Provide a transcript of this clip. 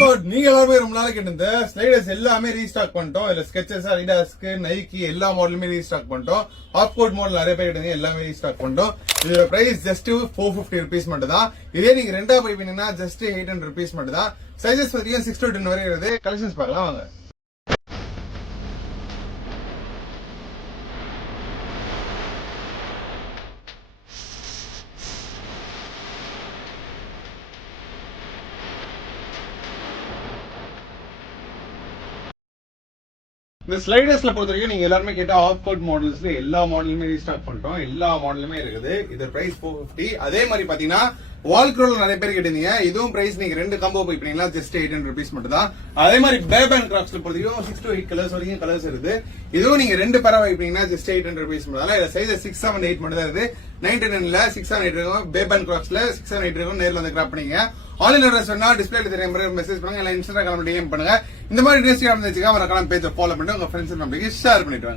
ஆஃப்கோர்ட் நீங்க எல்லாமே ரொம்ப நாளைக்கு இந்த ஸ்லைடர்ஸ் எல்லாமே ரீஸ்டாக் பண்ணிட்டோம். இல்ல ஸ்கெச்சஸ், அடிடாஸ்க்கு, நைக்கி எல்லா மாடலுமே ரீஸ்டாக் பண்ணிட்டோம். ஆஃப்கோர்ட் மாடல் நிறைய பேர் கேட்டீங்க, எல்லாமே ரீஸ்டாக் பண்ணிட்டோம். இதோட பிரைஸ் ஜஸ்ட் 450 rupees மட்டும் தான். இதே நீங்க ரெண்டா போய் பண்ணீங்கன்னா ஜஸ்ட் 800 rupees மட்டும் தான். சைசஸ் பார்த்தீங்கன்னா 6 to 10 வரை இருக்குது. கலெக்ஷன்ஸ் பார்க்கலாம் வாங்க. இந்த ஸ்லைடர்ஸ்ல பொறுத்த வரைக்கும் நீங்க எல்லாருமே கேட்ட ஆஃப்கோர்ட் மாடல்ஸ்ல எல்லா மாடலுமே ரீஸ்டாக் பண்ணிட்டோம். எல்லா மாடலுமே இருக்குது. இது பிரைஸ் 450. அதே மாதிரி பாத்தீங்கன்னா வால் க்ரோல நிறைய பேர் கேட்டீங்க. இதுவும் பிரைஸ் நீங்க ரெண்டு காம்போ போய் பண்ணீங்களா ஜஸ்ட் 800 rupees மட்டும் தான். அதே மாதிரி பேபன் கிராஃப்ட்ஸ்ல பொறுத்த வரைக்கும் 6 to 8 கலர்ஸ் வரைக்கும் கலர்ஸ் இருக்குது. இதுவும் நீங்க ரெண்டு பேரா வைப்பீங்கன்னா ஜஸ்ட் 800 rupees மட்டும் தான். இதுல சைஸ் 6, 7, 8 மட்டும் தான் இருக்குது. 9 to 10ல 6, 7, 8 இருக்கும். பேபன் கிராஃப்ட்ஸ்ல 6, 7, 8 இருக்கும். நேர்ல வந்து கிராப் பண்ணீங்க. ஆன்லைன் ஆர்டர் சொன்னா டிஸ்பிளேல தெரிய நம்பருக்கு மெசேஜ் பண்ணுங்க, இல்ல இன்ஸ்டாகிராம்ல டிஎம் பண்ணுங்க. இந்த மாதிரி இன்ஸ்டாகிராம் வச்சுக்க மறக்காம பேஜை ஃபாலோ பண்ணிட்டு உங்க ஃப்ரெண்ட்ஸ் நம்மளுக்கு ஷேர் பண்ணிட்டு வாங்க.